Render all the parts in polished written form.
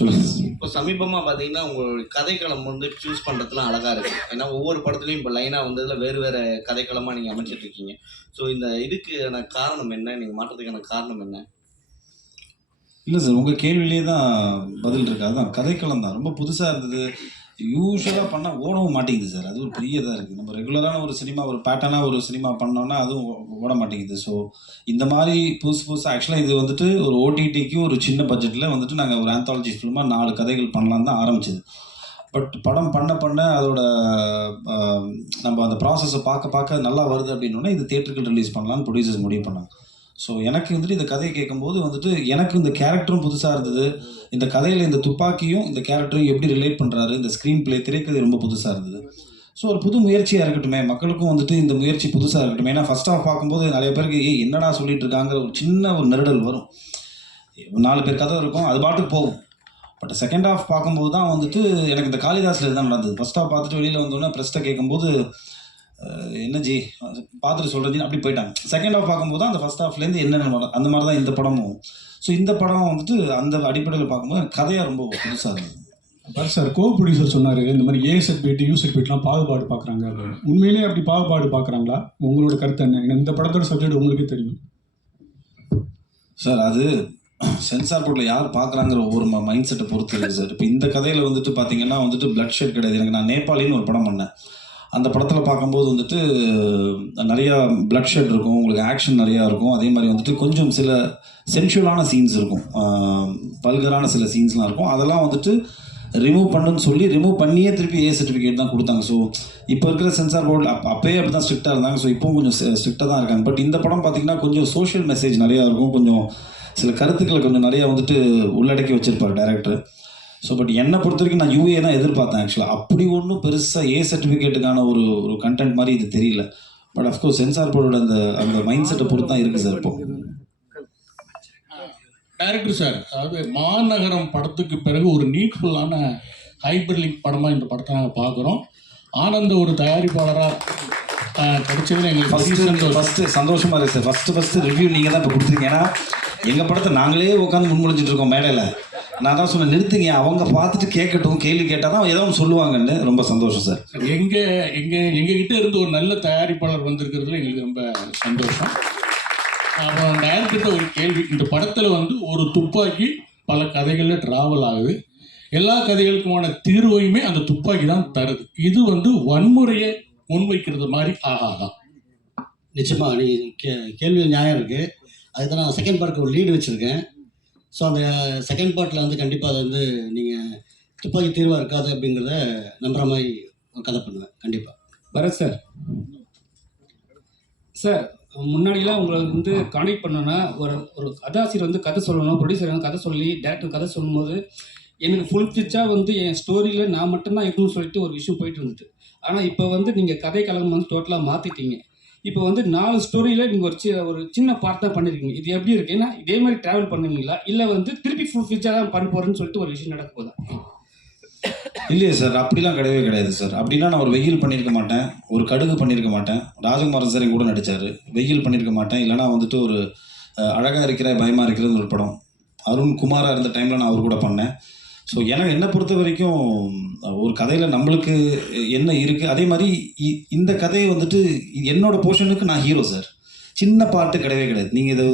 சொல்லுங்க. இப்போ சமீபமாக பார்த்தீங்கன்னா உங்களுடைய கதைக்களம் வந்து சூஸ் பண்ணுறதுலாம் அழகாக இருக்குது. ஏன்னா ஒவ்வொரு படத்துலையும் இப்போ லைனாக வந்ததுல வேறு வேறு கதைக்களமாக நீங்கள் அமைச்சிட்டு இருக்கீங்க. ஸோ இந்த இதுக்கான காரணம் என்ன? நீங்கள் மாற்றத்துக்கான காரணம் என்ன? இல்லை சார், உங்கள் கேள்வியிலே தான் பதில் இருக்கு. அதுதான் கதைக்களம் தான் ரொம்ப புதுசாக இருந்தது. யூஸ்வலாக பண்ணால் ஓடவும் மாட்டேங்குது சார். அது ஒரு பெரிய இதாக இருக்குது. நம்ம ரெகுலரான ஒரு சினிமா, ஒரு பேட்டர்னாக ஒரு சினிமா பண்ணோம்னா அதுவும் ஓட மாட்டேங்குது. ஸோ இந்த மாதிரி புதுசாக ஆக்சுவலாக இது வந்துட்டு ஒரு ஓடிடிக்கு ஒரு சின்ன பட்ஜெட்டில் வந்துட்டு நாங்கள் ஒரு ஆந்தாலஜி ஃபிலிமாக 4 கதைகள் பண்ணலான்னு தான் ஆரம்பிச்சது. பட் படம் பண்ண பண்ண அதோட நம்ம அந்த ப்ராசஸை பார்க்க பார்க்க நல்லா வருது அப்படின்னோடனே இது தியேட்டருக்கு ரிலீஸ் பண்ணலான்னு ப்ரொடியூசர்ஸ் முடிவு பண்ணாங்க. ஸோ எனக்கு வந்துட்டு இந்த கதையை கேட்கும்போது வந்துட்டு எனக்கு இந்த கேரக்டரும் புதுசாக இருந்தது. இந்த கதையில் இந்த துப்பாக்கியும் இந்த கேரக்டரும் எப்படி ரிலேட் பண்ணுறாரு, இந்த ஸ்க்ரீன் பிளே திரைக்கதை ரொம்ப புதுசாக இருந்தது. ஸோ ஒரு புது முயற்சியாக இருக்கட்டுமே, மக்களுக்கும் வந்துட்டு இந்த முயற்சி புதுசாக இருக்கட்டும். ஏன்னா ஃபர்ஸ்ட் ஆஃப் பார்க்கும்போது நிறைய பேருக்கு என்னடா சொல்லிட்டு இருக்காங்கிற ஒரு சின்ன ஒரு நெருடல் வரும். 4 பேர் கதை இருக்கும், அது பாட்டுக்கு போகும். பட் செகண்ட் ஹாஃப் பார்க்கும்போது தான் வந்துட்டு எனக்கு இந்த காளிதாஸில் தான் நடந்தது. ஃபர்ஸ்ட் ஹாஃப் பார்த்துட்டு வெளியில் வந்தோடனே ப்ரெஸ்ட்டை கேட்கும்போது என்ன ஜி பார்த்துட்டு சொல்கிறது அப்படி போயிட்டாங்க. செகண்ட் ஹாஃப் பார்க்கும்போது தான் அந்த ஃபர்ஸ்ட் ஹாஃப்லேருந்து என்னென்ன அந்த மாதிரி தான் இந்த படமும். ஸோ இந்த படம் வந்துட்டு அந்த அடிப்படையில் பார்க்கும்போது கதையாக ரொம்ப புதுசாக இருந்தது. சார் கோ ப்ரொடியூசர் சொன்னார் இந்த மாதிரி ஏ சர்டிஃபிகேட் யூ சர்டிஃபிகேட்லாம் பாகுபாடு பார்க்குறாங்க அப்படின்னு. உண்மையிலேயே அப்படி பாகுபாடு பார்க்குறாங்களா? உங்களோட கருத்து என்ன? இந்த படத்தோட சப்ஜெக்ட் உங்களுக்கே தெரியும் சார். அது சென்சார் போர்ட்டில் யார் பார்க்குறாங்கிற ஒவ்வொரு மைண்ட் செட்டை பொறுத்து இருக்குது சார். இப்போ இந்த கதையில் வந்துட்டு பார்த்தீங்கன்னா வந்துட்டு பிளட் ஷெட் கிடையாது. எனக்கு நான் நேபாளின்னு ஒரு படம் பண்ணேன். அந்த படத்தில் பார்க்கும்போது வந்துட்டு நிறையா பிளட் ஷெட் இருக்கும், உங்களுக்கு ஆக்ஷன் நிறையா இருக்கும். அதே மாதிரி வந்துட்டு கொஞ்சம் சில சென்ஷுவலான சீன்ஸ் இருக்கும், பல்கரான சில சீன்ஸ்லாம் இருக்கும். அதெல்லாம் வந்துட்டு ரிமூவ் பண்ணுன்னு சொல்லி ரிமூவ் பண்ணியே திருப்பி ஏ சர்டிஃபிகேட் தான் கொடுத்தாங்க. ஸோ இப்போ இருக்கிற சென்சார் போர்டு அப்போயே அப்படி தான் ஸ்ட்ரிக்டாக இருந்தாங்க. ஸோ இப்போவும் கொஞ்சம் ஸ்ட்ரிக்டாக தான் இருக்காங்க. பட் இந்த படம் பார்த்திங்கன்னா கொஞ்சம் சோஷியல் மெசேஜ் நிறையா இருக்கும், கொஞ்சம் சில கருத்துக்களை கொஞ்சம் நிறையா வந்துட்டு உள்ளடக்கி வச்சுருப்பார் டைரக்டர். ஸோ பட் என்னை பொறுத்த வரைக்கும் நான் யூஏ தான் எதிர்பார்த்தேன் ஆக்சுவலாக. அப்படி ஒன்றும் பெருசாக ஏ சர்டிஃபிகேட்டுக்கான ஒரு கண்டென்ட் மாதிரி இது தெரியல. பட் அஃப்கோர்ஸ் சென்சார் போர்டோட அந்த மைண்ட் செட்டை பொறுத்து தான் இருக்குது சார். இப்போ டைரக்டர் சார், அதாவது மாநகரம் படத்துக்கு பிறகு ஒரு நீட்ஃபுல்லான ஹைப்பர்லிங்க் படமாக இந்த படத்தை நாங்கள் பார்க்குறோம். ஆனந்த ஒரு தயாரிப்பாளராக கிடைச்சதுன்னு எங்களுக்கு ஃபஸ்ட்டு சந்தோஷமாக இருக்குது சார். ஃபஸ்ட்டு ரிவ்யூ நீங்கள் தான் இப்போ கொடுத்துருக்கீங்க. ஏன்னா எங்கள் படத்தை நாங்களே உட்காந்து முன்மொழிஞ்சிட்டு இருக்கோம் மேடையில். நான் தான் சொன்னேன் நிறுத்துங்க, அவங்க பார்த்துட்டு கேட்கட்டும், கேள்வி கேட்டால் தான் ஏதோ ஒன்று சொல்லுவாங்கன்னு. ரொம்ப சந்தோஷம் சார். எங்ககிட்ட இருந்து ஒரு நல்ல தயாரிப்பாளர் வந்திருக்கிறதுல எங்களுக்கு ரொம்ப சந்தோஷம். அப்புறம் டைரக்டர்கிட்ட ஒரு கேள்வி, இந்த படத்தில் வந்து ஒரு துப்பாக்கி பல கதைகளில் ட்ராவல் ஆகுது. எல்லா கதைகளுக்குமான தீர்வையுமே அந்த துப்பாக்கி தான் தருது. இது வந்து வன்முறையை முன்வைக்கிறது மாதிரி ஆகாதான்? நிச்சயமாக நீ கேள்வியில் நியாயம் இருக்குது. அதுக்கு தான் நான் செகண்ட் பார்ட்டுக்கு ஒரு லீடு வச்சுருக்கேன். ஸோ அந்த செகண்ட் பார்ட்டில் வந்து கண்டிப்பாக அதை வந்து நீங்கள் துப்பாக்கி தீர்வாக இருக்காது அப்படிங்கிறத நம்புகிற மாதிரி கதை பண்ணுவேன் கண்டிப்பாக. பரத் சார், சார் முன்னாடிலாம் உங்களை வந்து கான்டெக்ட் பண்ணோன்னா ஒரு கதாசிரியர் வந்து கதை சொல்லணும், ப்ரொடியூசர் வந்து கதை சொல்லி டேரக்டர் கதை சொல்லும்போது எனக்கு ஃபுல் ஃபிச்சாக வந்து என் ஸ்டோரியில் நான் மட்டும்தான் இருக்கணும்னு சொல்லிட்டு ஒரு விஷயம் போயிட்டு இருந்துட்டு. ஆனால் இப்போ வந்து நீங்கள் கதை கலகம் வந்து டோட்டலாக மாற்றிட்டீங்க. இப்போ வந்து 4 ஸ்டோரியில் நீங்கள் ஒரு சின்ன பார்ட் தான் பண்ணியிருக்கீங்க. இது எப்படி இருக்கு? ஏன்னா இதே மாதிரி ட்ராவல் பண்ணுவீங்களா, இல்லை வந்து திருப்பி ஃபுல் ஃபிச்சாக தான் பண்ண போகிறேன்னு சொல்லிட்டு ஒரு விஷயம் நடக்க போதா? இல்லையே சார், அப்படிலாம் கிடையவே கிடையாது சார். அப்படின்னா நான் ஒரு வெயில் பண்ணியிருக்க மாட்டேன், ஒரு கடுகு பண்ணியிருக்க மாட்டேன். ராஜகுமாரன் சார் கூட நடித்தார், வெயில் பண்ணியிருக்க மாட்டேன். இல்லைனா வந்துட்டு ஒரு அழகாக இருக்கிற பயமாக இருக்கிறது ஒரு படம், அருண் குமாராக இருந்த டைமில் நான் அவர் கூட பண்ணேன். ஸோ எனக்கு என்னை பொறுத்த வரைக்கும் ஒரு கதையில் நம்மளுக்கு என்ன இருக்குது, அதே மாதிரி இந்த கதையை வந்துட்டு என்னோடய போர்ஷனுக்கு நான் ஹீரோ சார். சின்ன பாட்டு கிடையவே கிடையாது. நீங்கள் இதை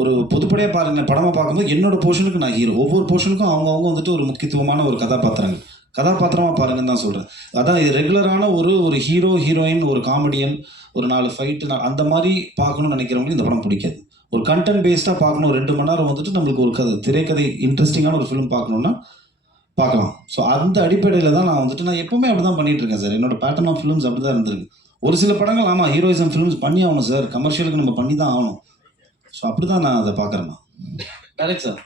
ஒரு பொதுப்படையாக பாருங்கள், படமாக பார்க்கும்போது என்னோடய போர்ஷனுக்கு நான் ஹீரோ. ஒவ்வொரு போர்ஷனுக்கும் அவங்கவுங்க வந்துட்டு ஒரு முக்கியத்துவமான ஒரு கதாபாத்திரமாக பாருங்கன்னு தான் சொல்கிறேன். அதான் இது ரெகுலரான ஒரு ஹீரோ ஹீரோயின், ஒரு காமெடியன், ஒரு 4 ஃபைட்டு அந்த மாதிரி பார்க்கணும்னு நினைக்கிறவங்களுக்கு இந்த படம் பிடிக்காது. ஒரு கண்டென்ட் பேஸ்டாக பார்க்கணும், 2 மணி நேரம் வந்துட்டு நம்மளுக்கு ஒரு திரைக்கதை இன்ட்ரெஸ்டிங்கான ஒரு ஃபிலிம் பார்க்கணுன்னா பார்க்கலாம். ஸோ அந்த அடிப்படையில் தான் நான் எப்போவுமே அப்படி தான் பண்ணிகிட்டு இருக்கேன் சார். என்னோட பேட்டர்ன் ஆஃப் ஃபிலிம்ஸ் அப்படி தான் இருந்திருக்கு. ஒரு சில படங்கள் ஆமாம் ஹீரோயிசம் ஃபிலிம்ஸ் பண்ணி ஆகணும் சார், கமர்ஷியலுக்கு நம்ம பண்ணி தான் ஆகணும். ஸோ அப்படி தான் நான் அதை பார்க்குறேன்னா. Correct sir.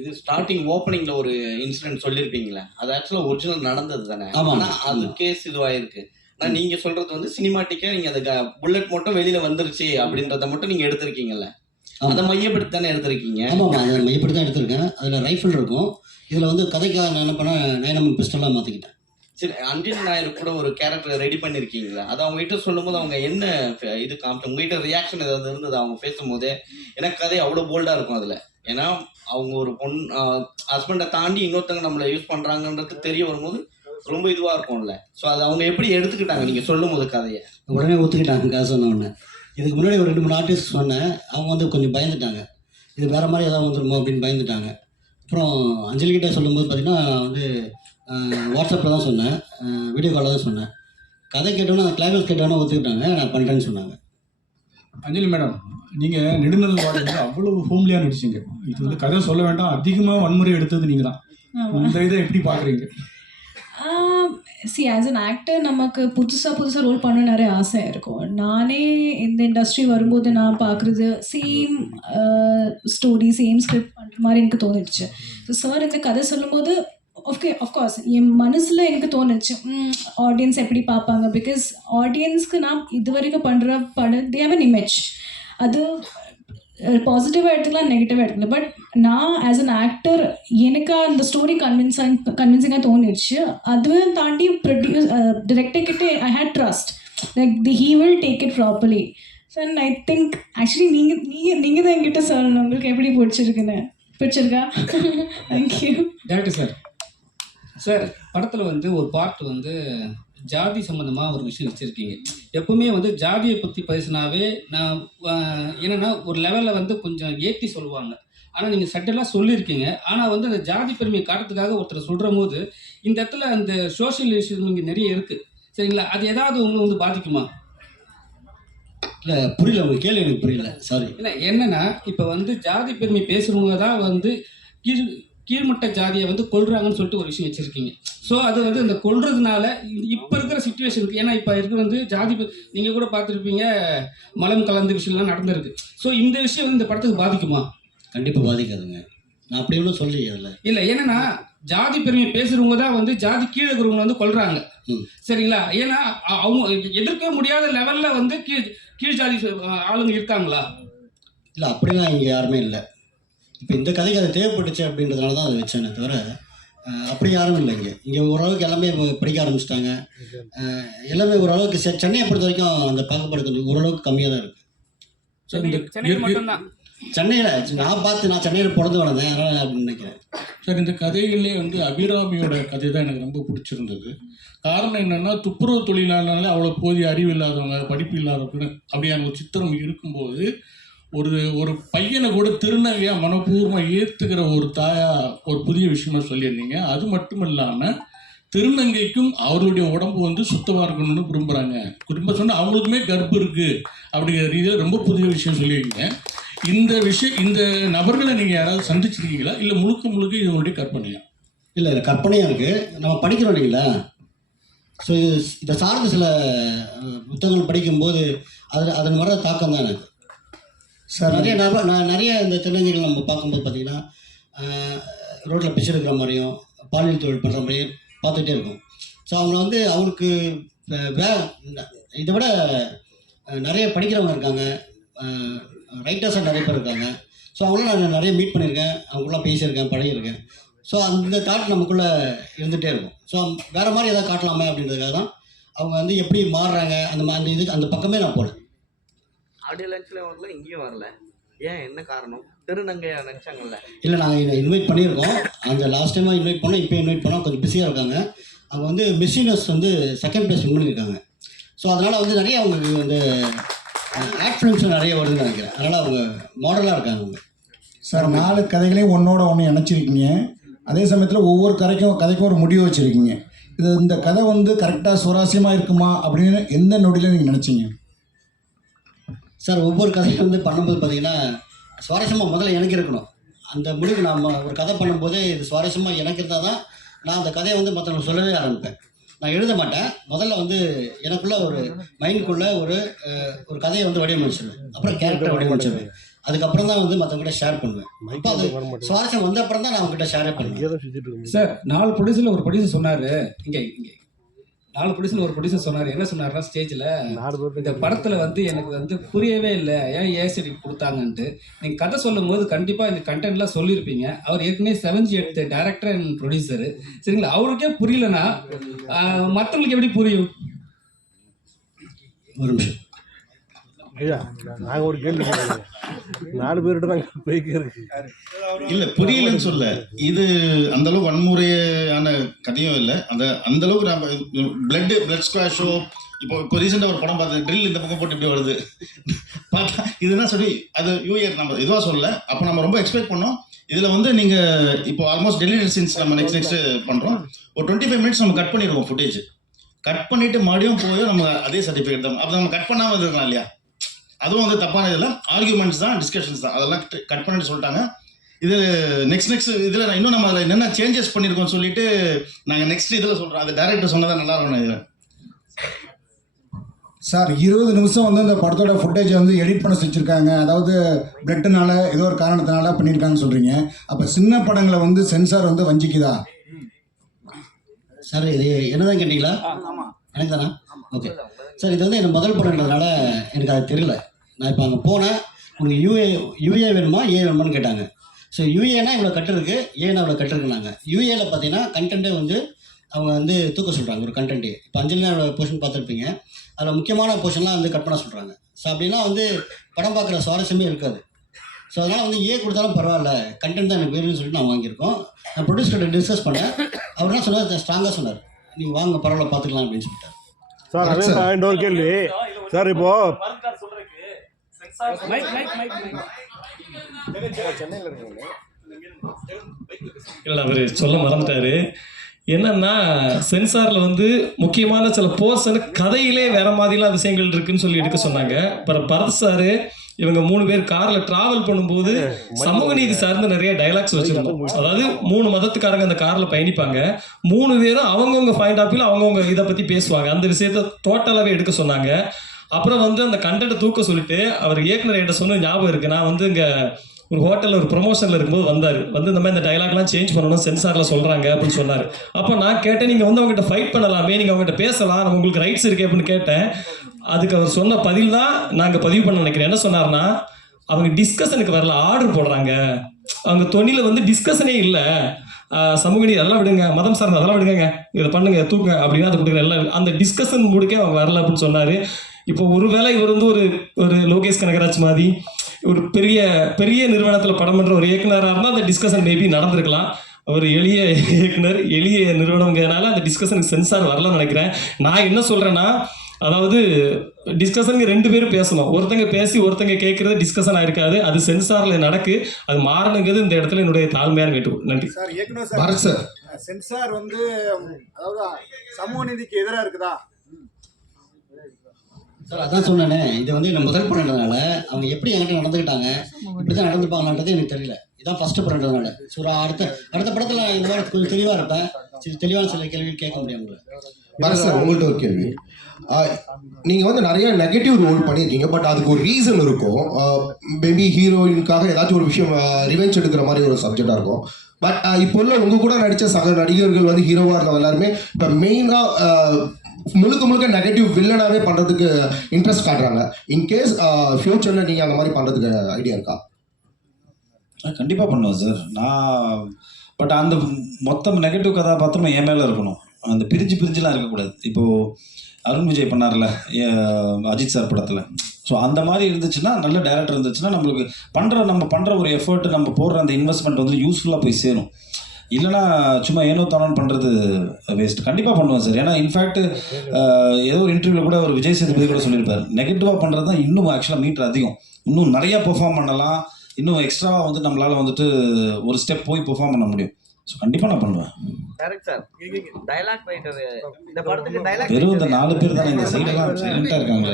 இது ஸ்டார்டிங் ஓப்பனிங்கில் ஒரு இன்சிடென்ட் சொல்லியிருப்பீங்களே, அது ஆக்சுவலாக ஒரிஜினல் நடந்தது தானே? ஆனால் அது கேஸ் இதுவாயிருக்கு. ஆனால் நீங்கள் சொல்கிறது வந்து சினிமாட்டிக்காக நீங்கள் அது புல்லட் மட்டும் வெளியில் வந்துருச்சு அப்படின்றத மட்டும் நீங்கள் எடுத்திருக்கீங்கல்ல, அதை மையப்படுத்தி தானே எடுத்திருக்கீங்க? ஆமாம், அதை மையப்படுத்தி தான் எடுத்திருக்கேன். அதில் ரைஃபிள் இருக்கும். இதில் வந்து கதைக்காக நான் என்ன பண்ணேன், 9mm பிஸ்டலாக மாற்றிக்கிட்டேன். சரி, அஞ்சலி நாயர் கூட ஒரு கேரக்டர் ரெடி பண்ணியிருக்கீங்களா? அது அவங்க கிட்ட சொல்லும்போது அவங்க என்ன இது காமிச்சு உங்ககிட்ட ரியாக்ஷன் ஏதாவது இருந்தது அவங்க பேசும்போதே? எனக்கு கதை அவ்வளோ போல்டாக இருக்கும் அதில். ஏன்னா அவங்க ஒரு ஹஸ்பண்டை தாண்டி இன்னொருத்தவங்க நம்மளை யூஸ் பண்ணுறாங்கன்றது தெரிய வரும்போது ரொம்ப இதுவாக இருக்கும்ல. ஸோ அது அவங்க எப்படி எடுத்துக்கிட்டாங்க நீங்கள் சொல்லும் போது கதையை? உடனே ஒத்துக்கிட்டாங்க கதை சொன்ன உடனே. இதுக்கு முன்னாடி ஒரு 2-3 ஆர்டிஸ்ட் சொன்னேன், அவங்க வந்து கொஞ்சம் பயந்துட்டாங்க. இது வேறு மாதிரி எதாவது வந்துருமோ அப்படின்னு பயந்துட்டாங்க. அப்புறம் அஞ்சலிக்கிட்ட சொல்லும்போது பார்த்தீங்கன்னா நான் வந்து வாட்ஸ்அப்பில் தான் சொன்னேன், வீடியோ காலில் தான் சொன்னேன். கதை கேட்டோன்னா அந்த கிளைமேக்ஸ் கேட்டோன்னா ஒத்துக்கிட்டாங்க, நான் பண்ணுறேன்னு சொன்னாங்க. அஞ்சலி மேடம், நீங்கள் நெடுநல் வார்டு வந்து அவ்வளோ ஹோம்லியாக நடிச்சிங்க. இது வந்து கதை சொல்ல வேண்டாம், அதிகமாக வன்முறை எடுத்தது நீங்கள் தான். இந்த இதை எப்படி பார்க்குறீங்க? சி ஆஸ் அன் ஆக்டர் நமக்கு புதுசாக ரோல் பண்ண நிறைய ஆசை இருக்கும். நானே இந்த இண்டஸ்ட்ரி வரும்போது நான் பார்க்குறது சேம் ஸ்டோரி சேம் ஸ்கிரிப்ட் பண்ணுற மாதிரி எனக்கு தோணுச்சு. ஸோ சார் இந்த கதை சொல்லும்போது அஃப்கோர்ஸ் என் மனசில் எனக்கு தோணுச்சு ஆடியன்ஸ் எப்படி பார்ப்பாங்க. பிகாஸ் ஆடியன்ஸ்க்கு நான் இது வரைக்கும் பண்ணுற படம் தே ஹேவ் அன் இமேஜ். அது பாசிட்டிவாக எடுத்துக்கலாம், நெகட்டிவாக எடுத்துக்கலாம். பட் நான் ஆஸ் அன் ஆக்டர் எனக்கு அந்த ஸ்டோரி கன்வின்சிங்காக தோணிடுச்சு. அதுவும் தாண்டி டிரெக்டர் கிட்டே I had trust like he will take it properly. So and I think actually நீங்கள் தான் என்கிட்ட சொல்லணும் உங்களுக்கு எப்படி பிடிச்சிருக்கா? தேங்க்யூ. டேரக்டர் சார், படத்தில் வந்து ஒரு பார்ட் வந்து ஜாதி சம்மந்தமாக ஒரு விஷயம் வச்சுருக்கீங்க. எப்பவுமே வந்து ஜாதியை பற்றி பேசினாவே நான் என்னென்னா ஒரு லெவலில் வந்து கொஞ்சம் ஏற்றி சொல்லுவாங்க. ஆனால் நீங்கள் சட்டெல்லாம் சொல்லியிருக்கீங்க. ஆனால் வந்து அந்த ஜாதி பெருமையை காட்டுறதுக்காக ஒருத்தர் சொல்கிற போது இந்த இடத்துல அந்த சோஷியல் இஷ்யூஸ் இங்கே நிறைய இருக்குது. சரிங்களா? அது ஏதாவது உங்களை வந்து பாதிக்குமா? இல்லை புரியல, உங்கள் கேள்வி எனக்கு புரியல, சாரி. இல்லை என்னென்னா இப்போ வந்து ஜாதி பெருமை பேசுகிறவங்க தான் வந்து கீழ்மட்ட ஜாதியை வந்து கொள்றாங்கன்னு சொல்லிட்டு ஒரு விஷயம் வச்சுருக்கீங்க. ஸோ அது வந்து இந்த கொள்றதுனால இப்போ இருக்கிற சிச்சுவேஷனுக்கு, ஏன்னா இப்போ இருக்கிற வந்து ஜாதி நீங்கள் கூட பார்த்துருப்பீங்க மலம் கலந்த விஷயம்லாம் நடந்திருக்கு. ஸோ இந்த விஷயம் வந்து இந்த படத்துக்கு பாதிக்குமா? கண்டிப்பாக பாதிக்காதுங்க, நான் அப்படி ஒன்றும் சொல்லி அதில் இல்லை. என்னன்னா ஜாதி பெருமையை பேசுகிறவங்க தான் வந்து ஜாதி கீழே இருக்கிறவங்க வந்து கொள்றாங்க. சரிங்களா? ஏன்னா அவங்க எதிர்க்க முடியாத லெவலில் வந்து கீழ் ஜாதி ஆளுங்க இருக்காங்களா? இல்லை அப்படிலாம் இங்கே யாருமே இல்லை. இப்போ இந்த கதைக்கு அது தேவைப்பட்டுச்சு அப்படின்றதுனால தான் அதை வச்சேனே தவிர அப்படி யாரும் இல்லை. இங்கே ஓரளவுக்கு எல்லாமே படிக்க ஆரம்பிச்சிட்டாங்க. எல்லாமே ஓரளவுக்கு சென்னையை பொறுத்த வரைக்கும் அந்த பாகுபாடு கொஞ்சம் ஓரளவுக்கு கம்மியாக தான் இருக்குது. சென்னையில் நான் சென்னையில் பிறந்து வளர்ந்தேன், அதனால் அப்படின்னு நினைக்கிறேன். சார், இந்த கதைகளே வந்து அபிராமியோட கதை தான் எனக்கு ரொம்ப பிடிச்சிருந்தது. காரணம் என்னென்னா துப்புரவு தொழிலாளர்னால அவ்வளோ போதிய அறிவு இல்லாதவங்க, படிப்பு இல்லாதவங்க அப்படியான ஒரு சித்திரம் இருக்கும்போது ஒரு பையனை கூட திருநங்கையாக மனப்பூர்வமாக ஏற்றுக்கிற ஒரு தாயா ஒரு புதிய விஷயமா சொல்லியிருந்தீங்க. அது மட்டும் இல்லாமல் திருநங்கைக்கும் அவருடைய உடம்பு வந்து சுத்தமாக இருக்கணும்னு விரும்புகிறாங்க. குறிப்பாக சொன்னால் அவங்களுக்குமே கர்ப்பம் இருக்குது அப்படிங்கிற ரீதியில் ரொம்ப புதிய விஷயம் சொல்லியிருக்கீங்க. இந்த நபர்களை நீங்கள் யாராவது சந்திச்சிருக்கீங்களா, இல்லை முழுக்க இது உங்களுடைய கற்பனையா? இல்லை, கற்பனையாக இருக்குது. நம்ம படிக்கிறோம் இல்லைங்களா? ஸோ இதை சார்ந்த சில புத்தகங்கள் படிக்கும்போது அதன் வர தாக்கம் தான் எனக்கு. சார் நிறைய இந்த திருநங்கைகள் நம்ம பார்க்கும்போது பார்த்திங்கன்னா ரோட்டில் பிச்சை எடுக்கிற மாதிரியும் பாலியல் தொழில் பண்ணுற மாதிரியும் பார்த்துட்டே இருக்கும். ஸோ அவங்க வந்து அவங்களுக்கு இதை விட நிறைய படிக்கிறவங்க இருக்காங்க, ரைட்டர்ஸாக நிறைய பேர் இருக்காங்க. ஸோ அவங்களாம் நான் நிறைய மீட் பண்ணியிருக்கேன், அவங்களாம் பேசியிருக்கேன், பழகியிருக்கேன். ஸோ அந்த தாட் நமக்குள்ளே இருந்துகிட்டே இருக்கும். ஸோ வேறு மாதிரி எதாவது காட்டலாமே அப்படின்றதுக்காக தான் அவங்க வந்து எப்படி மாறுறாங்க அந்த இதுக்கு அந்த பக்கமே நான் போனேன். ஆடியோ லான்ச்சில் வரல, இங்கேயும் வரல, ஏன் என்ன காரணம்? திருநங்கையா நினச்சாங்கல்ல? இல்லை, நாங்கள் இன்வைட் பண்ணியிருக்கோம். அந்த லாஸ்ட் டைமாக இன்வைட் பண்ணோம், இப்போ இன்வைட் பண்ணோம். கொஞ்சம் பிஸியாக இருக்காங்க. அவங்க வந்து மிஸ் யூனிவர்ஸ் வந்து செகண்ட் ப்ளேஸ் வின் பண்ணியிருக்காங்க. ஸோ அதனால் வந்து நிறைய அவங்களுக்கு வந்து ஆட் ஃபிலிம்ஸும் நிறைய வருதுன்னு நினைக்கிறேன். அதனால் அவங்க மாடலாக இருக்காங்க. அவங்க சார் 4 கதைகளையும் ஒன்றோட ஒன்று இணைச்சிருக்கீங்க. அதே சமயத்தில் ஒவ்வொரு கதைக்கும் ஒரு முடிவு வச்சுருக்கீங்க. இந்த கதை வந்து கரெக்டாக சுவாரஸ்யமாக இருக்குமா அப்படின்னு எந்த நொடியில் நீங்கள் நினச்சிங்க? சார், ஒவ்வொரு கதையும் வந்து பண்ணும்போது பார்த்தீங்கன்னா சுவாரஸ்யமாக முதல்ல எனக்கு இருக்கணும். அந்த முடிவு நம்ம ஒரு கதை பண்ணும்போது இது சுவாரஸ்யமாக எனக்கு இருந்தால் தான் நான் அந்த கதையை வந்து மற்றவங்களுக்கு சொல்லவே ஆரம்பிப்பேன். நான் எழுத மாட்டேன். முதல்ல வந்து எனக்குள்ளே ஒரு மைண்டுக்குள்ளே ஒரு கதையை வந்து வடிவமைச்சிடுவேன். அப்புறம் கேரக்டரை வடிவமைச்சிடுவேன். அதுக்கப்புறம் தான் வந்து மற்றவங்ககிட்ட ஷேர் பண்ணுவேன். அப்போ அது சுவாரஸ்யம் வந்த அப்புறம் தான் நான் அவங்ககிட்ட ஷேரே பண்ணுவேன். சார், 4 ப்ரொடியூசரில் ஒரு ப்ரொடியூசர் சொன்னார், இங்கே 4 ப்ரொடியூசர் ஒரு ப்ரொடியூசர் சொன்னார். என்ன சொன்னார்னா ஸ்டேஜில், இந்த படத்தில் வந்து எனக்கு வந்து புரியவே இல்லை ஏன் ஏசிடி கொடுத்தாங்கன்ட்டு. நீங்கள் கதை சொல்லும் போது கண்டிப்பாக இந்த கண்டென்ட்லாம் சொல்லியிருப்பீங்க. அவர் ஏற்கனவே 7G எடுத்த டேரக்டர் அண்ட் ப்ரொடியூசரு, சரிங்களா? அவருக்கே புரியலன்னா மற்றவங்களுக்கு எப்படி புரியும்? ஒரு நிமிஷம். ஐயா, நாங்கள் ஒரு கேள்வி கேட்குறோம். 4 பேர்கிட்ட தான் பைக்கு இருக்கு. இல்லை புரியலன்னு சொல்ல, இது அந்த அளவுக்கு வன்முறையான கதையும் இல்லை. அந்த அளவுக்கு நம்ம பிளட் ஸ்குவாஷோ இப்போ ரீசெண்டாக ஒரு படம் பார்த்து ட்ரில் இந்த பக்கம் போட்டு இப்படி வருது பார்த்தா இதுனா சொல்லி அது யூஇயர் நம்ம இதுவாக சொல்லலை. அப்போ நம்ம ரொம்ப எக்ஸ்பெக்ட் பண்ணோம். இதில் வந்து நீங்கள் இப்போ ஆல்மோஸ்ட் டெலிவரி சீன்ஸ் நம்ம நெக்ஸ்ட் பண்ணுறோம். ஒரு 25 மினிட்ஸ் நம்ம கட் பண்ணிடுவோம். ஃபுட்டேஜ் கட் பண்ணிவிட்டு மறுபடியும் போய் நம்ம அதே சர்டிஃபிகேட் தான். அப்போ நம்ம கட் பண்ணாமல் இருக்கலாம் இல்லையா? அதுவும் வந்து தப்பான இதில் ஆர்கியூமெண்ட்ஸ் தான், டிஸ்கஷன்ஸ் தான், அதெல்லாம் கட் பண்ணிட்டு சொல்லிட்டாங்க. இது நெக்ஸ்ட் இதில் இன்னும் நம்ம அதில் என்னென்ன சேஞ்சஸ் பண்ணியிருக்கோம்னு சொல்லிட்டு நாங்கள் நெக்ஸ்ட் இதில் சொல்கிறோம். அது டேரக்டர் சொன்னதான் நல்லா இருக்கணும். இதில் சார் 20 நிமிஷம் வந்து இந்த படத்தோட ஃபுட்டேஜை வந்து எடிட் பண்ண வச்சுருக்காங்க. அதாவது பிளட்டுனால ஏதோ ஒரு காரணத்தினால பண்ணியிருக்காங்கன்னு சொல்கிறீங்க. அப்போ சின்ன படங்களை வந்து சென்சார் வந்து வஞ்சிக்குதா சார்? இது என்னதான் கேட்டீங்களா? எனக்கு தானே? Okay sir. இது வந்து எனக்கு முதல் படம்ன்றதுனால எனக்கு அது தெரியல. நான் இப்போ அங்கே போனேன், உனக்கு யூஏ வேணுமா ஏ வேணுமான்னு கேட்டாங்க. ஸோ யூஏனா இவ்வளோ கட்டு இருக்குது, ஏன்னா இவ்வளோ கட்டு இருக்குனாங்க. யூஏல பார்த்தீங்கன்னா கண்டென்ட்டே வந்து அவங்க வந்து தூக்க சொல்கிறாங்க. ஒரு கண்டென்ட்டே இப்போ அஞ்சலினோட போர்ஷன் பார்த்துருப்பீங்க, அதில் முக்கியமான போர்ஷன்லாம் வந்து கட் பண்ண சொல்கிறாங்க. ஸோ அப்படின்னா வந்து படம் பார்க்குற சுவாரஸ்யமே இருக்காது. ஸோ அதனால் வந்து ஏ கொடுத்தாலும் பரவாயில்ல, கண்டென்ட் தான் எனக்கு வேணும்னு சொல்லிட்டு நான் வாங்கியிருக்கோம். நான் ப்ரொடியூசர்கிட்ட டிஸ்கஸ் பண்ணேன். அவர் என்ன சொன்னார், ஸ்ட்ராங்காக சொன்னார், நீங்கள் வாங்க பரவாயில்ல பார்த்துக்கலாம் அப்படின்னு சொல்லிட்டார். சார் அதே இன்னொரு கேள்வி சார். இப்போ இல்லை அவர் சொல்ல மறந்துட்டாரு. என்னன்னா சென்சாரில் வந்து முக்கியமான சில போர்ஷன் கதையிலே வேற மாதிரிலாம் விஷயங்கள் இருக்குன்னு சொல்லி எடுக்க சொன்னாங்க. அப்புறம் பரத் சாரு இவங்க 3 பேர் காரில் ட்ராவல் பண்ணும்போது சமூக நீதி சார்ந்து நிறைய டைலாக்ஸ் வச்சுருந்தோம். அதாவது 3 மதத்துக்காரங்க அந்த காரில் பயணிப்பாங்க. 3 பேரும் அவங்கவுங்க பாயிண்ட் ஆஃப் வியூவில் அவங்கவுங்க இதை பற்றி பேசுவாங்க. அந்த விஷயத்த டோட்டலாகவே எடுக்க சொன்னாங்க. அப்புறம் வந்து அந்த கண்டென்ட்டை தூக்க சொல்லிட்டு அவர் இயக்குனர் என்கிட்ட சொன்னது ஞாபகம் இருக்குது. நான் வந்து இங்கே ஒரு ஹோட்டலில் ஒரு ப்ரொமோஷனில் இருக்கும்போது வந்து இந்த மாதிரி இந்த டைலாக்லாம் சேஞ்ச் பண்ணணும் சென்சாரில் சொல்கிறாங்க அப்படின்னு சொன்னார். அப்போ நான் கேட்டேன், நீங்கள் வந்து அவங்ககிட்ட ஃபைட் பண்ணலாமே, நீங்கள் அவங்ககிட்ட பேசலாம், நம்ம உங்களுக்கு ரைட்ஸ் இருக்கே அப்படின்னு கேட்டேன். அதுக்கு அவர் சொன்ன பதில் தான் நாங்கள் பதிவு பண்ண நினைக்கிறேன். என்ன சொன்னார்னா, அவங்க டிஸ்கஷனுக்கு வரல, ஆர்டர் போடுறாங்க. அவங்க தொழில வந்து டிஸ்கஷனே இல்லை, சமூக நீதி அதெல்லாம் விடுங்க, மதம் சார்ந்த அதெல்லாம் விடுங்க, இதை பண்ணுங்க தூக்குங்க அப்படின்னா அதை கொடுக்குற எல்லாம் அந்த டிஸ்கஷன் முடிக்க அவங்க வரல அப்படின்னு சொன்னார். இப்போ ஒருவேளை இவர் வந்து ஒரு லோகேஷ் கனகராஜ் மாதிரி ஒரு பெரிய பெரிய நிறுவனத்தில் படம் பண்ணுற ஒரு இயக்குனராக இருந்தால் அந்த டிஸ்கஷன் மேபி நடந்திருக்கலாம். அவர் எளிய இயக்குனர், எளிய நிறுவனங்கிறதுனால அந்த டிஸ்கஷனுக்கு சென்சார் வரலன்னு நினைக்கிறேன். நான் என்ன சொல்கிறேன்னா, அதாவது டிஸ்கஷனுக்கு 2 பேரும் பேசணும். ஒருத்தங்க பேசி ஒருத்தங்க கேட்குறது டிஸ்கஷன் ஆயிருக்காது. அது சென்சாரில் நடக்கு. அது மாறணுங்கிறது இந்த இடத்துல என்னுடைய தாழ்மையான வேண்டுகோள். நன்றி சார். இயக்குனர் சார், சென்சார் வந்து அதாவது சமூக நீதிக்கு எதிராக இருக்குதா சார்? அதான் சொன்னேனே, இது வந்து என்ன முதல் படம்ன்றதுனால அவங்க எப்படி என்கிட்ட நடந்துக்கிட்டாங்க, இப்படி தான் நடந்துப்பாங்கன்றது எனக்கு தெரியல. இதான் ஃபஸ்ட்டு படம்ன்றதுனால. ஸோ அடுத்த படத்தில் இந்த மாதிரி கொஞ்சம் தெளிவாக இருப்பேன். தெளிவான சில கேள்வி கேட்க முடியும் உங்களை. சார் உங்கள்கிட்ட ஒரு கேள்வி. நீங்கள் வந்து நிறைய நெகட்டிவ் ரோல் பண்ணியிருக்கீங்க, பட் அதுக்கு ஒரு ரீசன் இருக்கும். மேபி ஹீரோயினுக்காக ஏதாச்சும் ஒரு விஷயம் ரிவெஞ்ச் எடுக்கிற மாதிரி ஒரு சப்ஜெக்டாக இருக்கும். பட் இப்போ உள்ள உங்கள் கூட நடித்த சக நடிகர்கள் வந்து ஹீரோவாக இருந்தவங்க எல்லாருமே இப்போ மெயினாக முழுக்க நெகட்டிவ் வில்லனாகவே பண்ணுறதுக்கு இன்ட்ரெஸ்ட் காட்டுறாங்க. இன்கேஸ் ஃப்யூச்சரில் நீங்கள் அந்த மாதிரி பண்ணுறதுக்கு ஐடியா இருக்கா? கண்டிப்பாக பண்ணுவேன் சார். நான் பட் அந்த மொத்தம் நெகட்டிவ் கதாபாத்திரம் என் மேலே இருக்கணும். அந்த பிரிஞ்சுலாம் இருக்கக்கூடாது. இப்போது அருண் விஜய் பண்ணார்ல அஜித் சார் படத்தில், ஸோ அந்த மாதிரி இருந்துச்சுன்னா, நல்ல டேரக்டர் இருந்துச்சுன்னா நம்மளுக்கு நம்ம பண்ணுற ஒரு எஃபர்ட், நம்ம போடுற அந்த இன்வெஸ்ட்மெண்ட் வந்து யூஸ்ஃபுல்லாக போய் சேரும். இல்லைனா சும்மா ஏனோ தானோன்னு பண்ணுறது வேஸ்ட். கண்டிப்பாக பண்ணுவேன் சார். ஏன்னா இன்ஃபேக்ட் ஏதோ ஒரு இன்டர்வியூவில் கூட ஒரு விஜய் சேதுபதி கூட சொல்லியிருப்பார், நெகட்டிவாக பண்ணுறது தான் இன்னும் ஆக்சுவலாக மீட்டர் அதிகம், இன்னும் நிறையா பெர்ஃபார்ம் பண்ணலாம், இன்னும் எக்ஸ்ட்ராவாக வந்து நம்மளால் வந்துட்டு ஒரு ஸ்டெப் போய் பெர்ஃபார்ம் பண்ண முடியும். ஸோ கண்டிப்பாக நான் பண்ணுவேன். Correct sir. டயலாக் ரைட்டர் இந்த படத்துக்கு டயலாக் வெறும் இந்த 4 பேர் தானே இந்த சைடெல்லாம் சைலண்டாக இருக்காங்க.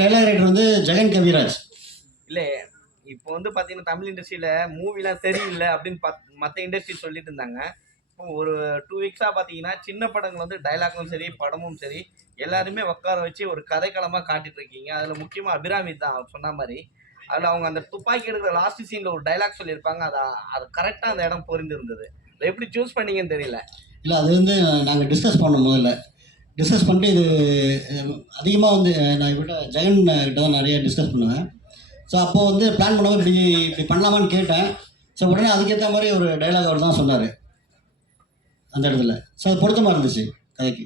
டயலாக் ரைட்டர் வந்து ஜெகன் கவிராஜ். இல்லை இப்போ வந்து பார்த்தீங்கன்னா தமிழ் இண்டஸ்ட்ரியில் மூவிலாம் சரியில்லை அப்படின்னு மற்ற இண்டஸ்ட்ரி சொல்லிட்டு இருந்தாங்க. இப்போ ஒரு 2 வீக்ஸாக பார்த்தீங்கன்னா சின்ன படங்கள் வந்து டைலாக்கும் சரி படமும் சரி எல்லாருமே உட்கார வச்சு ஒரு கதைக்களமாக காட்டிட்டு இருக்கீங்க. அதில் முக்கியமாக அபிராமி தான் அவர் சொன்ன மாதிரி. அதில் அவங்க அந்த துப்பாக்கி எடுக்கிற லாஸ்ட் சீனில் ஒரு டைலாக் சொல்லியிருப்பாங்க. அது கரெக்டாக அந்த இடம் பொறிந்து இருந்தது. அதை எப்படி சூஸ் பண்ணீங்கன்னு தெரியல. இல்லை அது வந்து நாங்கள் டிஸ்கஸ் பண்ணோம் முதல்ல. டிஸ்கஸ் பண்ணிட்டு இது அதிகமாக வந்து நான் இவர்கிட்ட ஜெகன் கிட்ட தான் நிறைய டிஸ்கஸ் பண்ணுவேன். ஸோ அப்போது வந்து பிளான் பண்ணாமல் இப்படி பண்ணலாமான்னு கேட்டேன். ஸோ உடனே அதுக்கேற்ற மாதிரி ஒரு டைலாக் அவர் தான் சொன்னார் அந்த இடத்துல. ஸோ அது பொருத்தமாக இருந்துச்சு கதைக்கு.